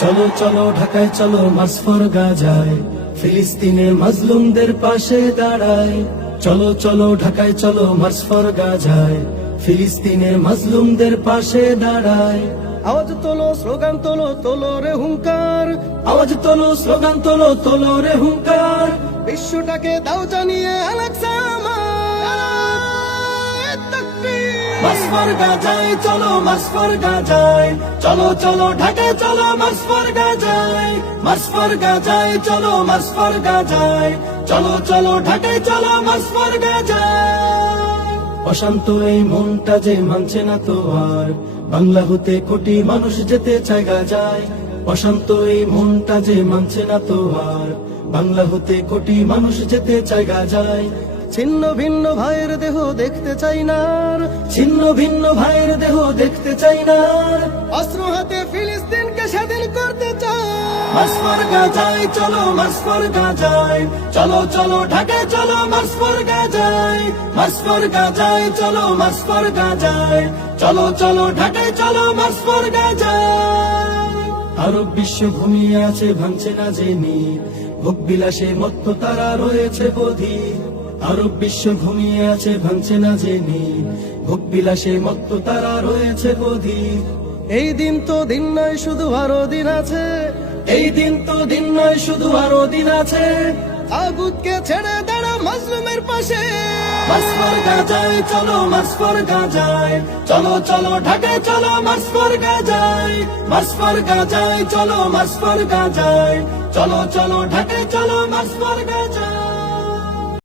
চলো চলো ঢাকায় চলো মাসফর গাজায়, ফিলিস্তিনের মাজলুমদের পাশে দাঁড়ায়। চলো চলো ঢাকায় চলো মাসফর গাজায়, ফিলিস্তিনের মাজলুমদের পাশে দাঁড়ায়। আওয়াজ তোলো, স্লোগান তোলো, তোলো রে হুঙ্কার। আওয়াজ তোলো, স্লোগান তোলো, তোলো রে হুঙ্কার। বিশ্বটাকে দাও জানিয়ে আলাক্সা আমার তাকবীর। মাসফর গাজায় চলো, মাসফর গাজায়, চলো চলো ঢাকায় চলো মাসফর গাজায়। মাসফর গাজায় চলো, মাসফর গাজায়, চলো চলো ঢাকায় চলো মাসফর গাজায়। অশান্ত এই মনটা যে মানছে না তো আর, বাংলা হতে কোটি মানুষ যেতে চায় গাজায়। অশান্ত এই মনটা যে মানছে না তো আর, বাংলা হতে কোটি মানুষ যেতে চায় গাজায়। ছিন্ন ভিন্ন ভাইয়ের দেহ দেখতে চাই না আর, ছিন্ন ভিন্ন ভাইয়ের দেহ দেখতে চাই না আর। অস্ত্র হাতে ফিলিস্তিনকে স্বাধীন করতে চাই। মাসফর গাজায় চলো, মাসফর গাজায়, চলো চলো ঢাকায় চলো মাসফর গাজায়। মাসফর গাজায় চলো, মাসফর গাজায়, চলো চলো ঢাকায় চলো মাসফর গাজায়। আরব বিশ্ব ঘুমিয়ে আছে ভাঙছে না জেনি, ভোগ বিলাসে মত্ত তারা রয়েছে বধির। আরব বিশ্ব ঘুমিয়ে আছে ভাঙছে না জেনি, ভোগ বিলাসে মত্ত তারা রয়েছে বধির। এই দিন তো দিন নয়, শুধু আরো দিন আছে। এই দিন তো দিন নয়, শুধু আরো দিন আছে। তাগুতকে ছেড়ে দাঁড়া মাজলুমের পাশে। মাসফর গাজায় চলো, মাসফর গাজায়, চলো চলো ঢাকায় চলো মাসফর গাজায়। মাসফর গাজায় চলো, মাসফর গাজায়, চলো চলো ঢাকায় চলো মাসফর গাজায়।